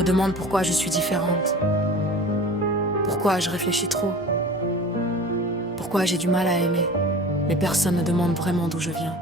me demande pourquoi je suis différente. Pourquoi je réfléchis trop. Pourquoi j'ai du mal à aimer. Mais personne ne demande vraiment d'où je viens.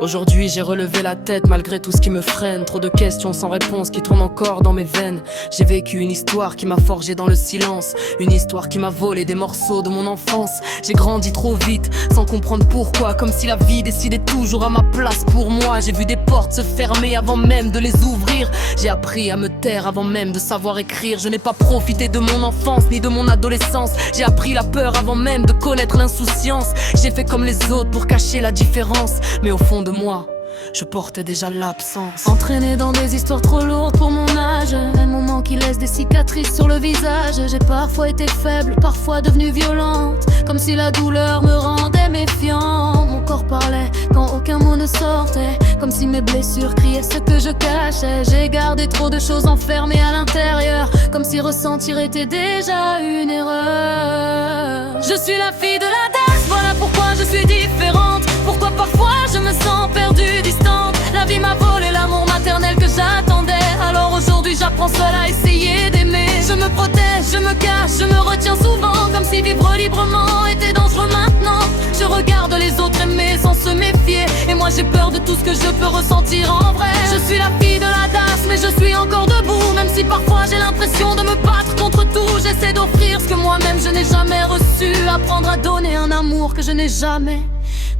Aujourd'hui j'ai relevé la tête malgré tout ce qui me freine. Trop de questions sans réponse qui tournent encore dans mes veines. J'ai vécu une histoire qui m'a forgé dans le silence. Une histoire qui m'a volé des morceaux de mon enfance. J'ai grandi trop vite sans comprendre pourquoi. Comme si la vie décidait toujours à ma place pour moi. J'ai vu des portes se fermer avant même de les ouvrir. J'ai appris à me taire avant même de savoir écrire. Je n'ai pas profité de mon enfance ni de mon adolescence. J'ai appris la peur avant même de connaître l'insouciance. J'ai fait comme les autres pour cacher la différence. Mais au fond de moi, je portais déjà l'absence. Entraîné dans des histoires trop lourdes pour mon âge. Un moment qui laisse des cicatrices sur le visage. J'ai parfois été faible, parfois devenue violente. Comme si la douleur me rendait méfiant. Mon corps parlait quand aucun mot ne sortait. Comme si mes blessures criaient ce que je cachais. J'ai gardé trop de choses enfermées à l'intérieur. Comme si ressentir était déjà une erreur. Je suis la fille de la danse, voilà pourquoi je suis différente. Pourquoi parfois je me sens perdue, distante. La vie m'a volé l'amour maternel que j'attendais. Alors aujourd'hui j'apprends seule à essayer d'aimer. Je me protège, je me cache, je me retiens souvent. Comme si vivre librement était dangereux maintenant. Je regarde les autres aimer sans se méfier. Et moi j'ai peur de tout ce que je peux ressentir en vrai. Je suis la fille de la DAS mais je suis encore debout. Même si parfois j'ai l'impression de me battre contre tout. J'essaie d'offrir ce que moi-même je n'ai jamais reçu. Apprendre à donner un amour que je n'ai jamais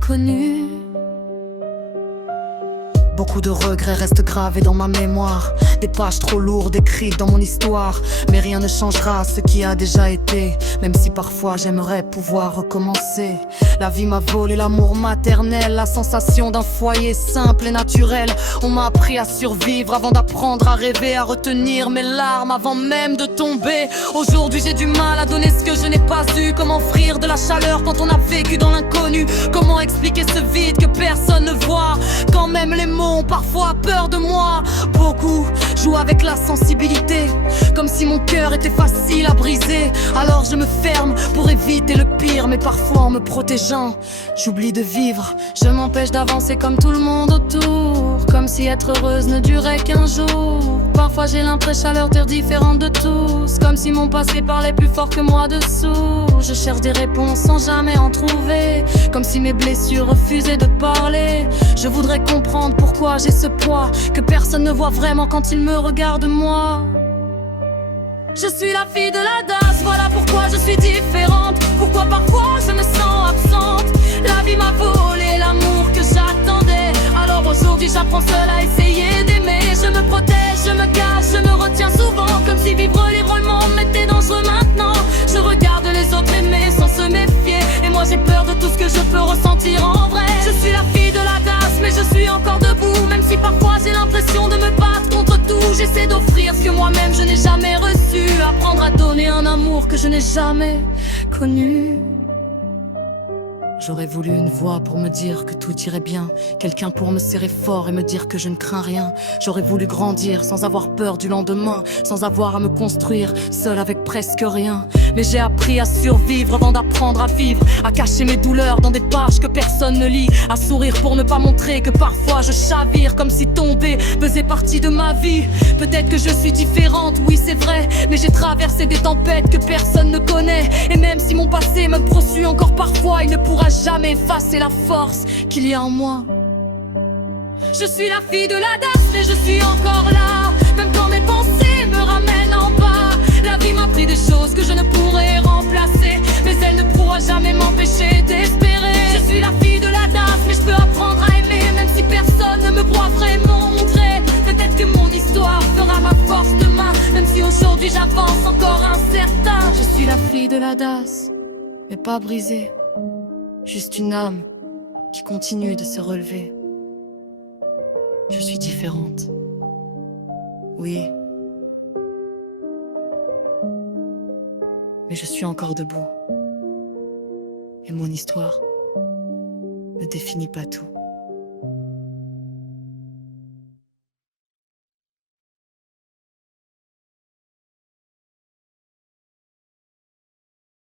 connu. Beaucoup de regrets restent gravés dans ma mémoire. Des pages trop lourdes écrites dans mon histoire. Mais rien ne changera ce qui a déjà été. Même si parfois j'aimerais pouvoir recommencer. La vie m'a volé l'amour maternel. La sensation d'un foyer simple et naturel. On m'a appris à survivre avant d'apprendre à rêver. À retenir mes larmes avant même de tomber. Aujourd'hui j'ai du mal à donner ce que je n'ai pas eu. Comment offrir de la chaleur quand on a vécu dans l'inconnu. Comment expliquer ce vide que personne ne voit. Quand même les mots ont parfois peur de moi. Beaucoup jouent avec la sensibilité. Comme si mon cœur était facile à briser. Alors je me ferme pour éviter le pire. Mais parfois en me protégeant, j'oublie de vivre. Je m'empêche d'avancer comme tout le monde autour. Comme si être heureuse ne durait qu'un jour. Parfois j'ai l'impression à leur dire différente de tous. Comme si mon passé parlait plus fort que moi dessous. Je cherche des réponses sans jamais en trouver. Comme si mes blessures refusaient de parler. Je voudrais comprendre pourquoi j'ai ce poids que personne ne voit vraiment quand il me regarde moi. Je suis la fille de la DAS, voilà pourquoi je suis différente. Pourquoi parfois je me sens absente. La vie m'a volé l'amour que j'attendais. Alors aujourd'hui j'apprends seule à essayer d'aimer. Je me protège, je me cache, je me retiens souvent. Comme si vivre librement m'était dangereux maintenant. Je regarde les autres aimer sans se méfier. Et moi j'ai peur de tout ce que je peux ressentir en vrai. Je suis la fille de la DAS mais je suis encore debout. Même si parfois j'ai l'impression de me battre contre tout. J'essaie d'offrir ce que moi-même je n'ai jamais reçu. Apprendre à donner un amour que je n'ai jamais connu. J'aurais voulu une voix pour me dire que tout irait bien. Quelqu'un pour me serrer fort et me dire que je ne crains rien. J'aurais voulu grandir sans avoir peur du lendemain. Sans avoir à me construire, seul avec presque rien. Mais j'ai appris à survivre avant d'apprendre à vivre. À cacher mes douleurs dans des pages que personne ne lit. À sourire pour ne pas montrer que parfois je chavire. Comme si tomber faisait partie de ma vie. Peut-être que je suis différente, oui c'est vrai. Mais j'ai traversé des tempêtes que personne ne connaît. Et même si mon passé me poursuit encore parfois, il ne pourra jamais effacer la force qu'il y a en moi. Je suis la fille de la DAS mais je suis encore là. Même quand mes pensées me ramènent en bas. La vie m'a pris des choses que je ne pourrai remplacer. Mais elle ne pourra jamais m'empêcher d'espérer. Je suis la fille de la DAS mais je peux apprendre à aimer. Même si personne ne me croit vraiment montrer. Peut-être que mon histoire fera ma force demain. Même si aujourd'hui j'avance encore incertain. Je suis la fille de la DAS mais pas brisée. Juste une âme qui continue de se relever. Je suis différente. Oui. Mais je suis encore debout. Et mon histoire ne définit pas tout.